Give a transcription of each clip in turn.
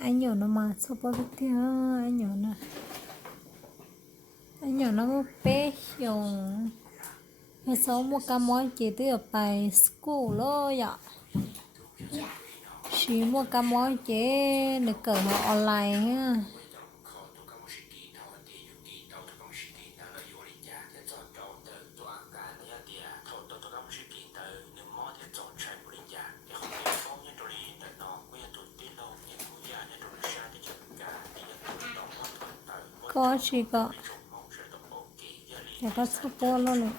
anh nhỏ nó mà sao bao biết thế anh nhỏ nó một bé dùng hay số một cái món chỉ từ ở bài school lo vậy chỉ một cái món chỉ được cỡ họ online ha có chỉ có để có support luôn này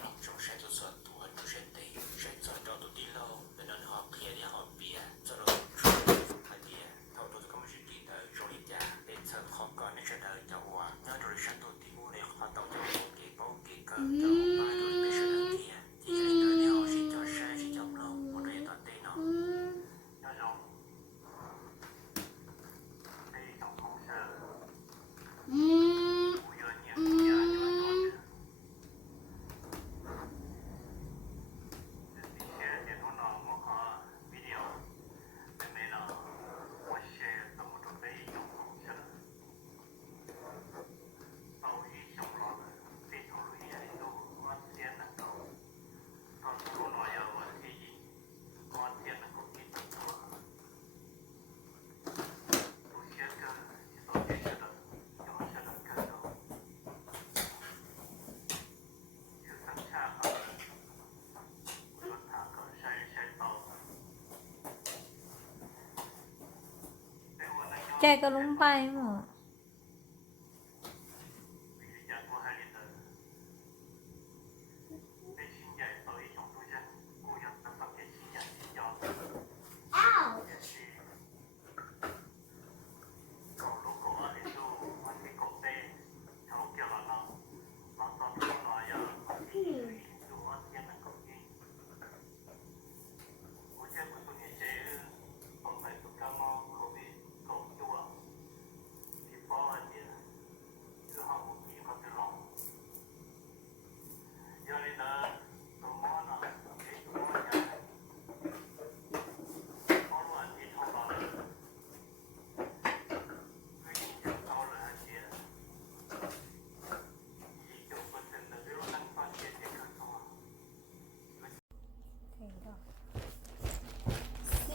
chạy có đúng bay mà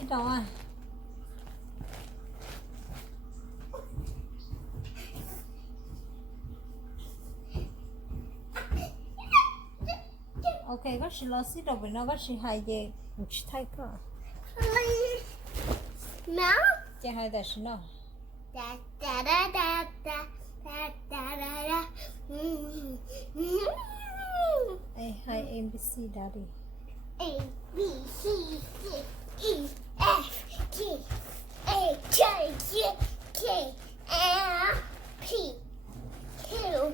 đi đâu à ok có sự lo xí đâu vì nó có sự hay gì một chút thay cơ Nó chạy hay là sự nào da da da da da da da da da. ê hay ABC daddy A B C D E F G H I J K L P Q